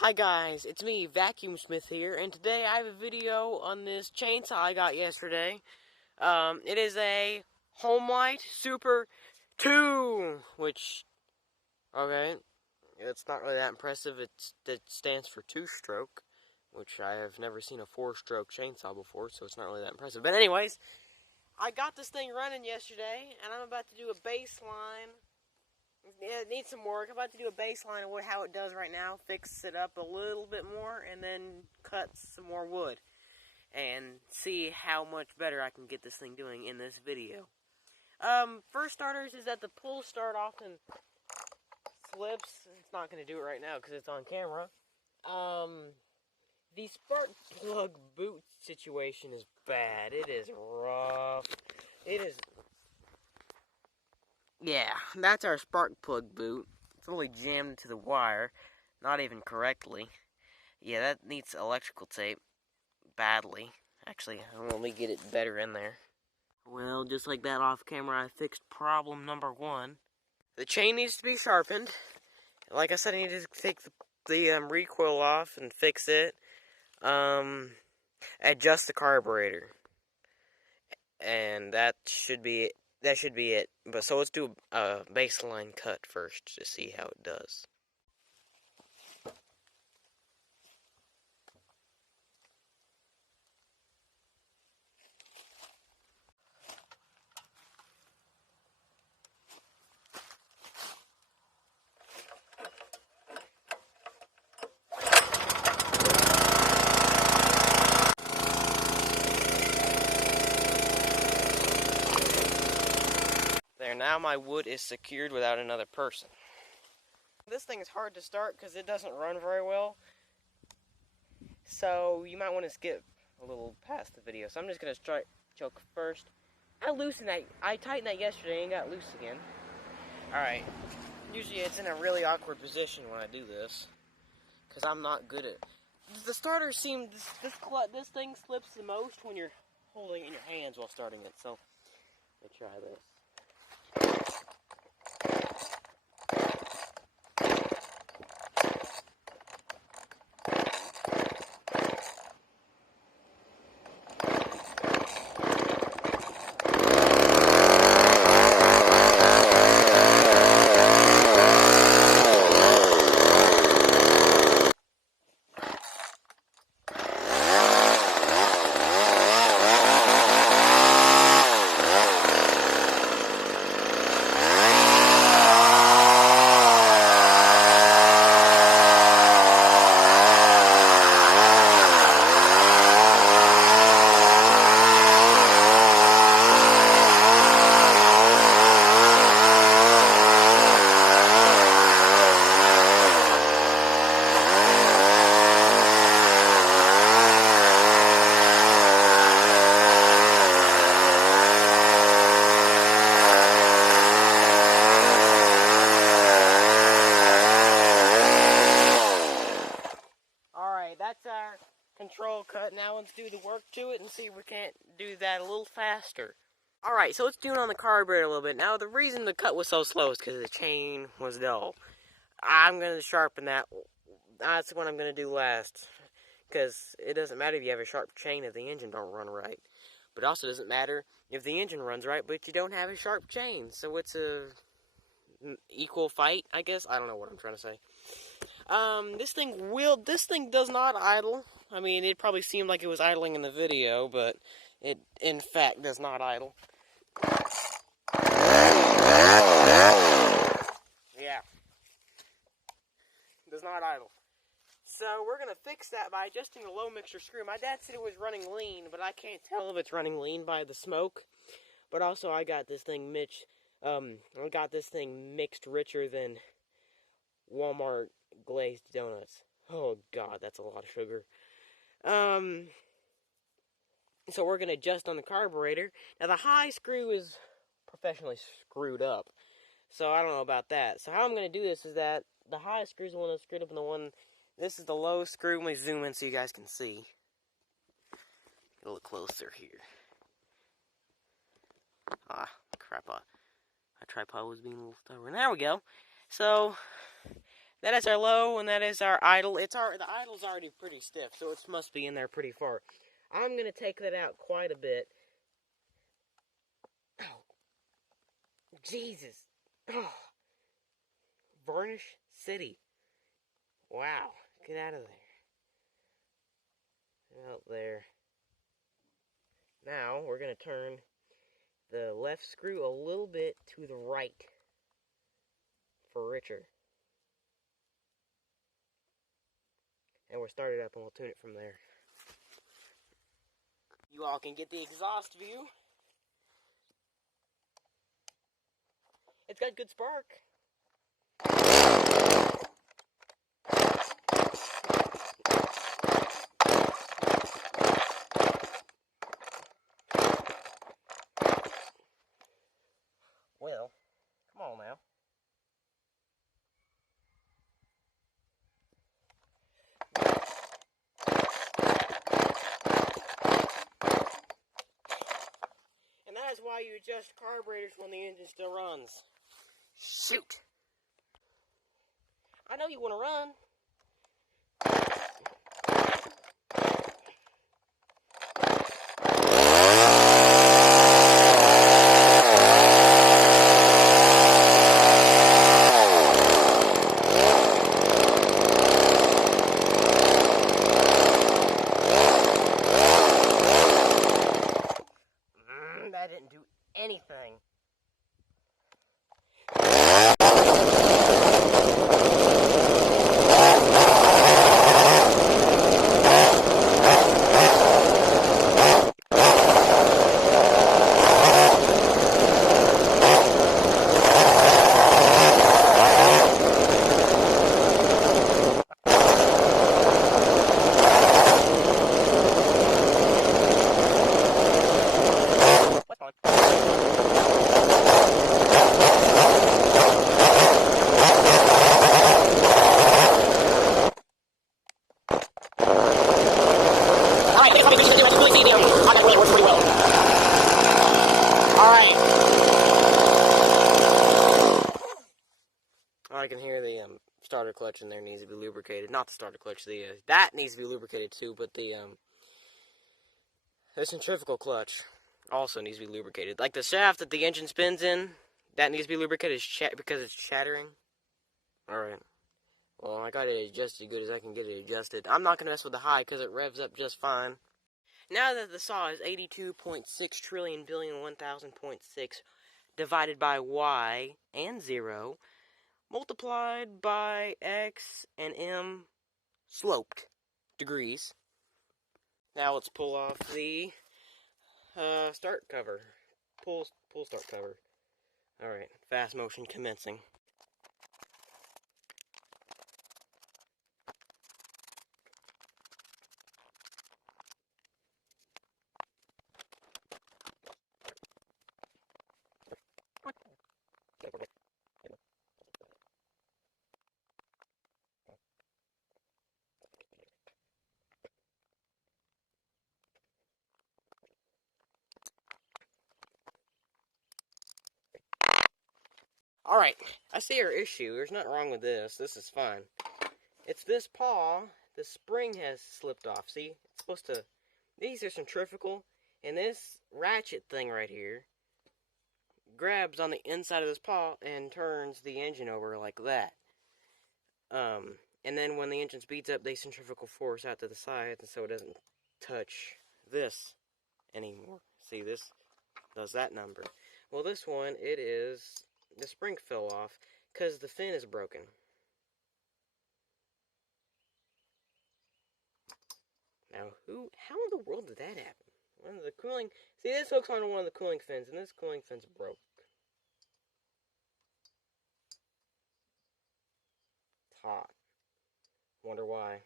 Hi guys, it's me, Vacuum Smith here, and today I have a video on this chainsaw I got yesterday. It is a homelite Super 2, which, okay, it's not really that impressive. It stands for two-stroke, which I have never seen a four-stroke chainsaw before, so it's not really that impressive. But anyways, I got this thing running yesterday, and I'm about to do a baseline. Yeah, it needs some work. I'm about to do a baseline of how it does right now, fix it up a little bit more, and then cut some more wood. And see how much better I can get this thing doing in this video. First starters is that the pull start often slips. It's not going to do it right now because it's on camera. The spark plug boot situation is bad. It is rough. It is... Yeah, that's our spark plug boot. It's only jammed into the wire, not even correctly. Yeah, that needs electrical tape badly. Actually, let me get it better in there. Well, just like that off camera, I fixed problem number 1. The chain needs to be sharpened. Like I said, I need to take the recoil off and fix it. Adjust the carburetor. And that should be it. But so let's do a baseline cut first to see how it does. There, now my wood is secured without another person. This thing is hard to start because it doesn't run very well. So you might want to skip a little past the video. So I'm just going to start choke first. I tightened that yesterday and got loose again. Alright. Usually it's in a really awkward position when I do this. Because I'm not good at it. The starter seems, this thing slips the most when you're holding it in your hands while starting it. So, let me try this. That's our control cut. Now let's do the work to it and see if we can't do that a little faster. Alright, so let's do it on the carburetor a little bit. Now, the reason the cut was so slow is because the chain was dull. I'm going to sharpen that. That's what I'm going to do last. Because it doesn't matter if you have a sharp chain if the engine don't run right. But it also doesn't matter if the engine runs right, but you don't have a sharp chain. So it's a equal fight, I guess. I don't know what I'm trying to say. This thing does not idle. I mean, it probably seemed like it was idling in the video, but it, in fact, does not idle. Yeah. Does not idle. So, we're gonna fix that by adjusting the low mixture screw. My dad said it was running lean, but I can't tell if it's running lean by the smoke. But also, I got this thing mixed richer than Walmart glazed donuts. Oh god, that's a lot of sugar. So we're going to adjust on the carburetor. Now the high screw is professionally screwed up. So I don't know about that. So how I'm going to do this is that the high screw is the one that's screwed up, and this is the low screw. Let me zoom in so you guys can see. Get a little closer here. Ah, crap. My tripod was being a little stubborn. There we go. So, That is our low, and that is our idle. The idle's already pretty stiff, so it must be in there pretty far. I'm gonna take that out quite a bit. Oh, Jesus! Oh, Varnish City. Wow, get out of there. Out there. Now we're gonna turn the left screw a little bit to the right for richer. And we'll start it up and we'll tune it from there. You all can get the exhaust view. It's got good spark. Well, come on now. And that is why you adjust carburetors when the engine still runs. Shoot! I know you want to run. That didn't do anything. I can hear the starter clutch in there needs to be lubricated. Not the starter clutch, that needs to be lubricated too, but the centrifugal clutch also needs to be lubricated. Like the shaft that the engine spins in, that needs to be lubricated because it's chattering. Alright. Well, I got it adjusted as good as I can get it adjusted. I'm not going to mess with the high because it revs up just fine. Now that the saw is 82.6 trillion billion 1000.6 divided by y and 0, multiplied by x and m sloped degrees. Now let's pull off the start cover. Pull start cover. Alright, fast motion commencing. Alright, I see our issue. There's nothing wrong with this. This is fine. It's this paw. The spring has slipped off. See? It's supposed to... These are centrifugal. And this ratchet thing right here grabs on the inside of this paw and turns the engine over like that. And then when the engine speeds up, they centrifugal force out to the side, and so it doesn't touch this anymore. See, this does that number. Well, this one, the spring fell off because the fin is broken. Now, how in the world did that happen? See, this hooks onto one of the cooling fins, and this cooling fin's broke. It's hot. Wonder why.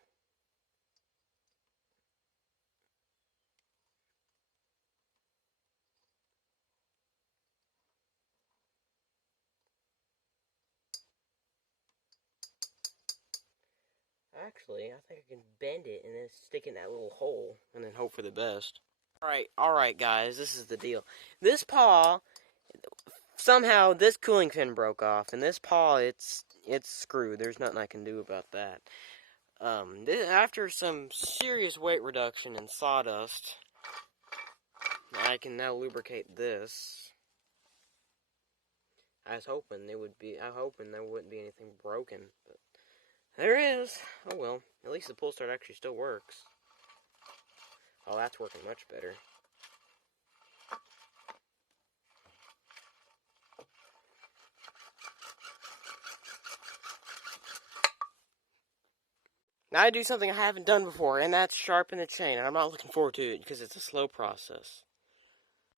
Actually, I think I can bend it and then stick it in that little hole and then hope for the best. Alright guys, this is the deal. This paw, somehow this cooling fin broke off, and this paw, it's it's screwed. There's nothing I can do about that. After some serious weight reduction and sawdust, I can now lubricate this. I was hoping there wouldn't be anything broken, but there is. Oh well, at least the pull start actually still works. Oh, that's working much better. Now I do something I haven't done before, and that's sharpen the chain, and I'm not looking forward to it because it's a slow process.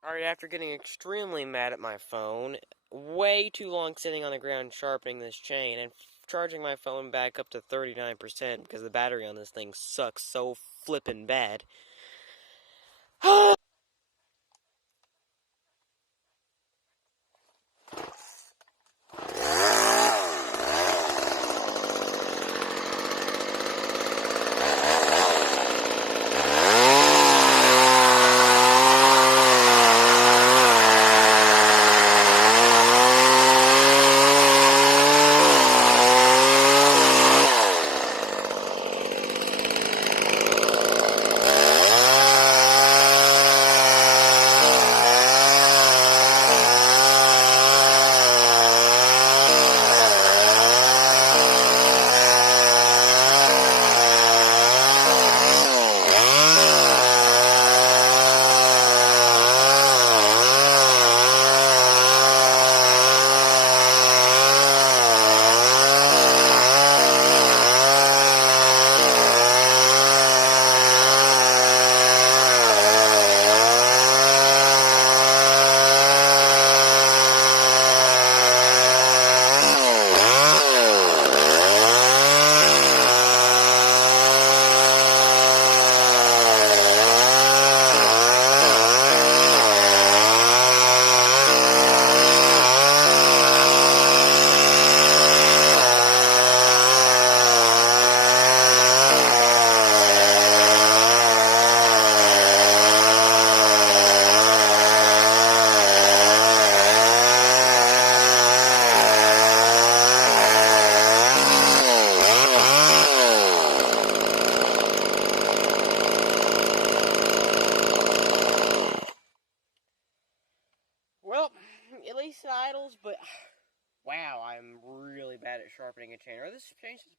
Alright, after getting extremely mad at my phone, way too long sitting on the ground sharpening this chain, and charging my phone back up to 39% because the battery on this thing sucks so flippin' bad. Well, at least it idles, but wow, I'm really bad at sharpening a chain. Or this chain's supposed to be